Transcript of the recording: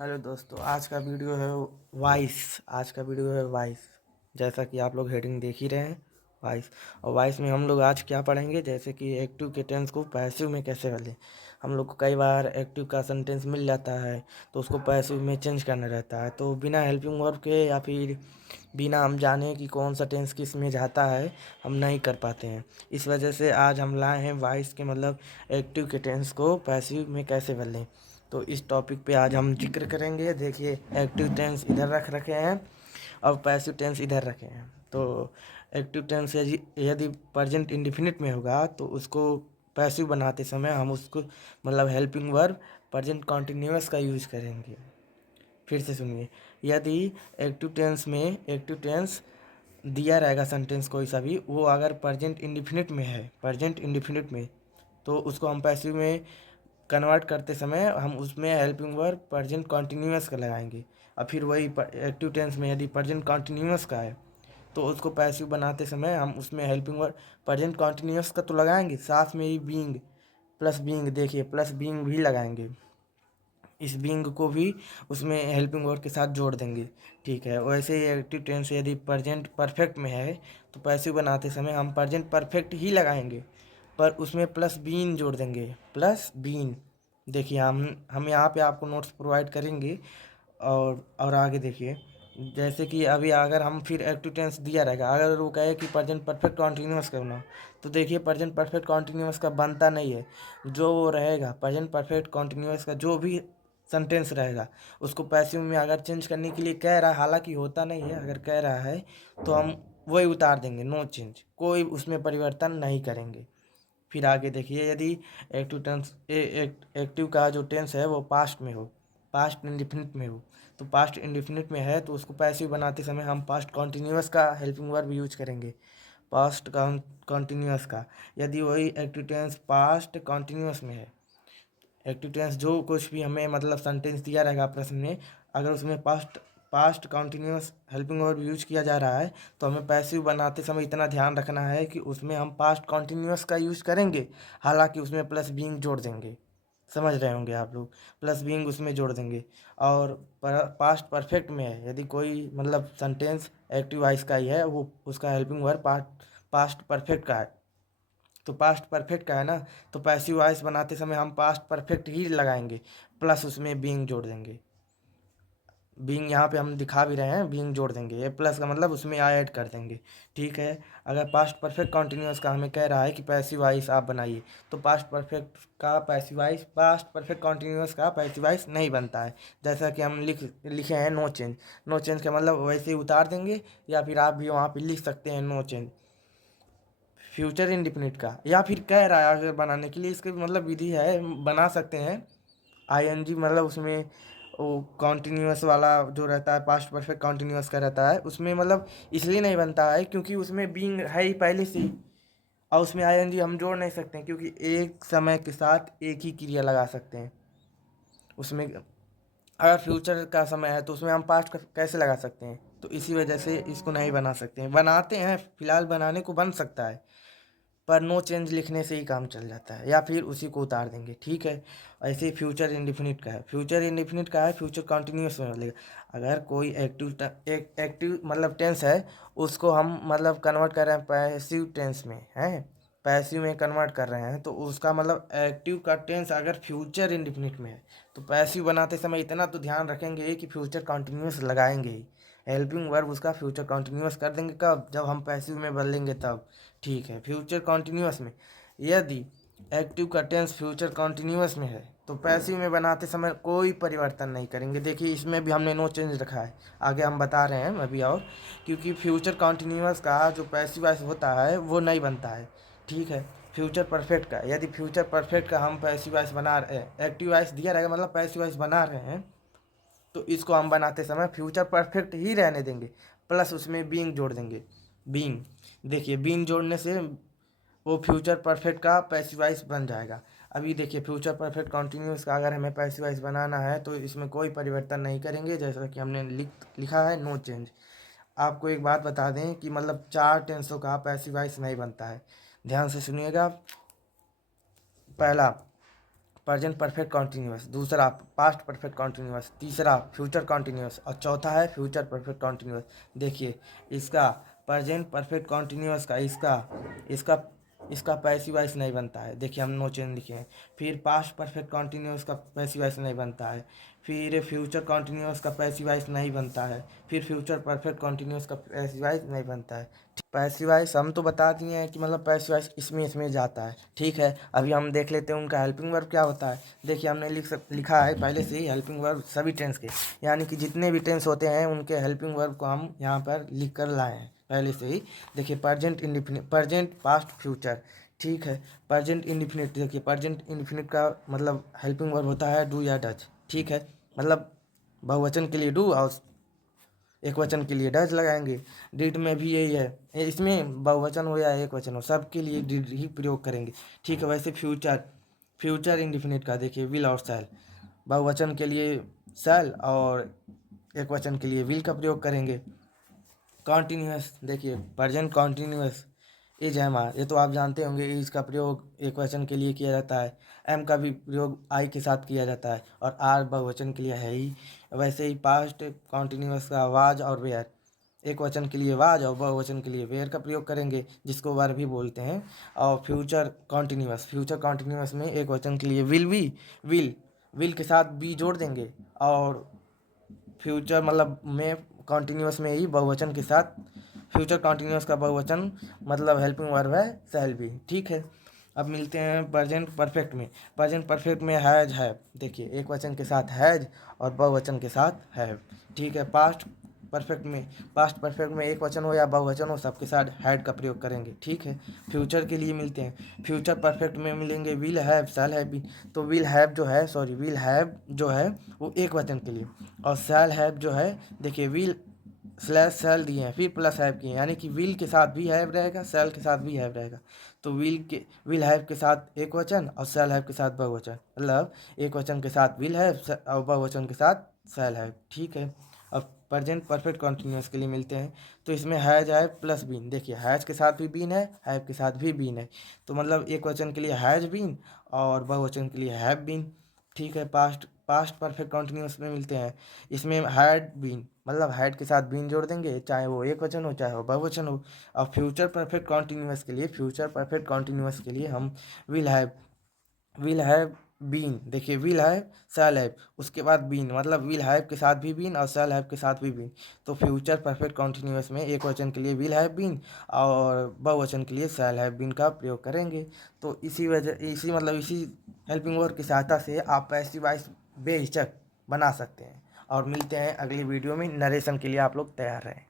Hello दोस्तों, आज का वीडियो है वॉइस। आज का वीडियो है वॉइस। जैसा कि आप लोग हेडिंग देख ही रहे हैं, वॉइस। और वॉइस में हम लोग आज क्या पढ़ेंगे, जैसे कि एक्टिव के टेंस को पैसिव में कैसे बदलें। हम लोग को कई बार एक्टिव का सेंटेंस मिल जाता है तो उसको पैसिव में चेंज करना रहता है, तो बिना हेल्पिंग वर्ब के या फिर बिना हम जाने कि कौन सा टेंस किस में जाता है हम नहीं कर पाते हैं। इस वजह से आज हम लाए हैं वॉइस के मतलब एक्टिव के टेंस को पैसिव में कैसे बदलें। तो इस टॉपिक पे आज हम जिक्र करेंगे। देखिए, एक्टिव टेंस इधर रख रखे हैं और पैसिव टेंस इधर रखे हैं। तो एक्टिव टेंस यदि प्रेजेंट इंडेफिनिट में होगा तो उसको पैसिव बनाते समय हम उसको मतलब हेल्पिंग वर्ब प्रेजेंट कॉन्टिन्यूअस का यूज करेंगे। फिर से सुनिए, यदि एक्टिव टेंस दिया रहेगा सेंटेंस कोई सा भी, वो अगर प्रेजेंट इंडेफिनिट में है, प्रेजेंट इंडेफिनिट में, तो उसको हम पैसिव में कन्वर्ट करते समय हम उसमें हेल्पिंग वर्ब प्रेजेंट कॉन्टिन्यूअस का लगाएंगे। और फिर वही एक्टिव टेंस में यदि प्रेजेंट कॉन्टिन्यूअस का है तो उसको पैसिव बनाते समय हम उसमें हेल्पिंग वर्ब प्रेजेंट कॉन्टिन्यूअस का तो लगाएंगे, साथ में ही बीइंग प्लस बीइंग, देखिए प्लस बीइंग भी लगाएंगे। इस बीइंग को भी उसमें हेल्पिंग वर्ब के साथ जोड़ देंगे। ठीक है, वैसे ही एक्टिव टेंस यदि प्रेजेंट परफेक्ट में है तो पैसिव बनाते समय हम प्रेजेंट परफेक्ट ही लगाएंगे, पर उसमें प्लस बीन जोड़ देंगे, प्लस बीन। देखिए, हम यहाँ पे आपको नोट्स प्रोवाइड करेंगे। और आगे देखिए, जैसे कि अभी अगर हम फिर एक्टिव टेंस दिया रहेगा, अगर वो कहे कि प्रेजेंट परफेक्ट कॉन्टिन्यूअस करना, तो देखिए प्रेजेंट परफेक्ट कॉन्टिन्यूअस का बनता नहीं है। जो वो रहेगा प्रेजेंट परफेक्ट कॉन्टिन्यूअस का जो भी सेंटेंस रहेगा उसको पैसिव में अगर चेंज करने के लिए कह रहा है, हालांकि होता नहीं है, अगर कह रहा है तो हम वही उतार देंगे, नो चेंज, कोई उसमें परिवर्तन नहीं करेंगे। फिर आगे देखिए, यदि एक्टिव का जो टेंस है वो पास्ट में हो, पास्ट इंडिफिनिट में हो, तो पास्ट इंडिफिनिट में है तो उसको पैसिव बनाते समय हम पास्ट कॉन्टिन्यूअस का हेल्पिंग वर्ब यूज करेंगे, पास्ट कॉन्टिन्यूअस का। यदि वही एक्टिव टेंस पास्ट कॉन्टिन्यूअस में है, एक्टिव टेंस जो कुछ भी हमें मतलब सेंटेंस दिया रहेगा प्रश्न में, अगर उसमें past past continuous helping verb use किया जा रहा है तो हमें पैसिव बनाते समय इतना ध्यान रखना है कि उसमें हम पास्ट कॉन्टिन्यूअस का यूज करेंगे, हालांकि उसमें प्लस बीइंग जोड़ देंगे। समझ रहे होंगे आप लोग, प्लस बीइंग उसमें जोड़ देंगे। और पास्ट परफेक्ट में है, यदि कोई मतलब सेंटेंस एक्टिव वॉइस का ही है, वो उसका हेल्पिंग वर्ब पास्ट परफेक्ट का है, तो पास्ट परफेक्ट का है ना, तो पैसिव वॉइस बनाते समय हम पास्ट परफेक्ट ही लगाएंगे, प्लस उसमें बीइंग जोड़ देंगे। बीइंग यहाँ पे हम दिखा भी रहे हैं, बीइंग जोड़ देंगे, ये प्लस का मतलब उसमें ऐड कर देंगे। ठीक है, अगर पास्ट परफेक्ट कॉन्टिन्यूअस का हमें कह रहा है कि पैसिव वॉइस आप बनाइए, तो पास्ट परफेक्ट का passive voice past perfect continuous का पैसिव वॉइस नहीं बनता है। जैसा कि हम लिखे हैं नो चेंज, नो चेंज का मतलब वैसे ही उतार देंगे, या फिर आप भी वहाँ पे लिख सकते हैं नो चेंज। फ्यूचर इंडिफिनिट का या फिर कह रहा है अगर बनाने के लिए, इसके मतलब विधि है, बना सकते हैं। आईएनजी मतलब उसमें वो कॉन्टिन्यूअस वाला जो रहता है, पास्ट परफेक्ट कॉन्टिन्यूअस का रहता है, उसमें मतलब इसलिए नहीं बनता है क्योंकि उसमें बीइंग है ही पहले से ही, और उसमें आईएनजी हम जोड़ नहीं सकते हैं क्योंकि एक समय के साथ एक ही क्रिया लगा सकते हैं उसमें। अगर फ्यूचर का समय है तो उसमें हम पास्ट कैसे लगा सकते हैं, तो इसी वजह से इसको नहीं बना सकते हैं। बनाते हैं, फिलहाल बनाने को बन सकता है, पर नो चेंज लिखने से ही काम चल जाता है, या फिर उसी को उतार देंगे। ठीक है, ऐसे ही फ्यूचर इंडिफिनिट का है, फ्यूचर इंडिफिनिट का है, फ्यूचर कॉन्टिन्यूस में बदलेगा। अगर कोई एक्टिव मतलब टेंस है, उसको हम मतलब कन्वर्ट कर रहे हैं पैसिव टेंस में, है पैसिव में कन्वर्ट कर रहे हैं, तो उसका मतलब एक्टिव का टेंस अगर फ्यूचर इंडिफिनिट में है तो पैसिव बनाते समय इतना तो ध्यान रखेंगे कि फ्यूचर कॉन्टिन्यूस लगाएंगे ही, हेल्पिंग वर्ब उसका फ्यूचर कॉन्टिन्यूस कर देंगे, कब, जब हम पैसिव में बदलेंगे तब। ठीक है, फ्यूचर कॉन्टिन्यूअस में यदि एक्टिव का टेंस फ्यूचर कॉन्टिन्यूअस में है तो पैसिव में बनाते समय कोई परिवर्तन नहीं करेंगे। देखिए, इसमें भी हमने नो चेंज रखा है, आगे हम बता रहे हैं अभी। और क्योंकि फ्यूचर कॉन्टिन्यूअस का जो पैसिव वॉइस होता है वो नहीं बनता है। ठीक है, फ्यूचर परफेक्ट का, यदि फ्यूचर परफेक्ट का हम पैसिव वॉइस बना रहे हैं, एक्टिव वॉइस दिया रहेगा मतलब पैसिव वॉइस बना रहे हैं, तो इसको हम बनाते समय फ्यूचर परफेक्ट ही रहने देंगे, प्लस उसमें बीइंग जोड़ देंगे, बीइंग। देखिए, बीइंग जोड़ने से वो फ्यूचर परफेक्ट का पैसिव वॉइस बन जाएगा। अभी देखिए, फ्यूचर परफेक्ट कॉन्टिन्यूस का अगर हमें पैसिव वॉइस बनाना है तो इसमें कोई परिवर्तन नहीं करेंगे, जैसा कि हमने लिखा है नो चेंज। आपको एक बात बता दें कि मतलब चार टेंसों का पैसिव वॉइस नहीं बनता है, ध्यान से सुनिएगा। पहला, प्रेजेंट परफेक्ट कॉन्टिन्यूअस, दूसरा पास्ट परफेक्ट कॉन्टिन्यूअस, तीसरा फ्यूचर कॉन्टिन्यूअस और चौथा है फ्यूचर परफेक्ट कॉन्टिन्यूअस। देखिए इसका प्रेजेंट परफेक्ट कॉन्टिन्यूअस का इसका इसका पैसिव वॉइस नहीं बनता है। देखिए हम नो चेंज लिखे हैं। फिर पास्ट परफेक्ट कॉन्टिन्यूअस का पैसिव वॉइस नहीं बनता है। फिर फ्यूचर कॉन्टिन्यूअस का पैसिव वॉइस नहीं बनता है। फिर फ्यूचर परफेक्ट कॉन्टिन्यूअस का पैसिव वॉइस नहीं बनता है। पैसिव वॉइस हम तो बता दिए हैं कि मतलब पैसिव वॉइस इसमें जाता है। ठीक है, अभी हम देख लेते हैं उनका हेल्पिंग वर्ब क्या होता है। देखिए हमने लिखा है पहले से ही हेल्पिंग वर्ब सभी टेंस के, यानी कि जितने भी टेंस होते हैं उनके हेल्पिंग वर्ब को हम यहाँ पर लिख कर लाए हैं पहले से ही। देखिए present indefinite, present past future. ठीक है, प्रेजेंट इंडिफिनिट, देखिए प्रेजेंट इंडिफिनिट का मतलब हेल्पिंग वर्ब होता है डू या डज। ठीक है, मतलब बहुवचन के लिए डू और एक वचन के लिए डज लगाएंगे। डिड में भी यही है, इसमें बहुवचन हो या एक वचन हो सबके लिए डिड ही प्रयोग करेंगे। ठीक है, वैसे फ्यूचर इंडिफिनिट का देखिए विल और शैल, बहुवचन के लिए शैल और एक वचन के लिए विल का प्रयोग करेंगे। कॉन्टीन्यूअस, देखिए present continuous is am are, ये तो आप जानते होंगे। इज का प्रयोग एक वचन के लिए किया जाता है, एम का भी प्रयोग आई के साथ किया जाता है और आर बहुवचन के लिए है ही। वैसे ही पास्ट कॉन्टीन्यूअस का वाज और वेयर, एक वचन के लिए वाज और बहुवचन के लिए वेयर का प्रयोग करेंगे, जिसको वर भी बोलते हैं। और फ्यूचर कॉन्टीन्यूअस में एक वचन के लिए विल विल के साथ बी जोड़ देंगे। और फ्यूचर मतलब में कॉन्टीन्यूअस में ही बहुवचन के साथ, फ्यूचर कॉन्टीन्यूअस का बहुवचन मतलब हेल्पिंग वर्ब है शैल बी। ठीक है, अब मिलते हैं प्रेजेंट परफेक्ट में। प्रेजेंट परफेक्ट में हैज है, देखिए एक वचन के साथ हैज और बहुवचन के साथ हैव। ठीक है, पास्ट परफेक्ट में एक वचन हो या बहुवचन हो सबके साथ हैड का प्रयोग करेंगे। ठीक है, फ्यूचर के लिए मिलते हैं। फ्यूचर परफेक्ट में मिलेंगे will have, shall have been. तो विल हैव जो है वो एक वचन के लिए, और शैल हैव जो है, देखिए विल स्लैश शैल दिए हैं फिर प्लस हैव किए हैं, यानी कि विल के साथ भी हैव रहेगा, शैल के साथ भी हैव रहेगा। तो विल हैव के साथ एक वचन और शैल हैव के साथ बहुवचन, मतलब एक वचन के साथ विल हैव और बहुवचन के साथ शैल हैव। ठीक है, अब प्रेजेंट परफेक्ट कॉन्टिन्यूअस के लिए मिलते हैं। तो इसमें हैज है प्लस बीन, देखिए हैज के साथ भी बीन है, हैव के साथ भी बीन है। तो मतलब एक वचन के लिए हैज बीन और बहुवचन के लिए हैव बीन। ठीक है, पास्ट परफेक्ट कॉन्टिन्यूअस में मिलते हैं। इसमें हैड बीन, मतलब हैड के साथ बीन जोड़ देंगे, चाहे वो एक वचन हो चाहे वो बहुवचन हो। और फ्यूचर परफेक्ट कॉन्टिन्यूअस के लिए हम विल हैव बीन, देखिए विल हैव शैल हैव उसके बाद बीन, मतलब विल हैव के साथ भी बीन और शैल हैव के साथ भी बीन। तो फ्यूचर परफेक्ट कॉन्टिन्यूअस में एक वचन के लिए विल हैव बीन और बहुवचन के लिए शैल हैव बीन का प्रयोग करेंगे। तो इसी हेल्पिंग वर्ब की सहायता से आप पैसिव वॉइस बेहिचक बना सकते हैं। और मिलते हैं अगली वीडियो में, नरेशन के लिए आप लोग तैयार रहें।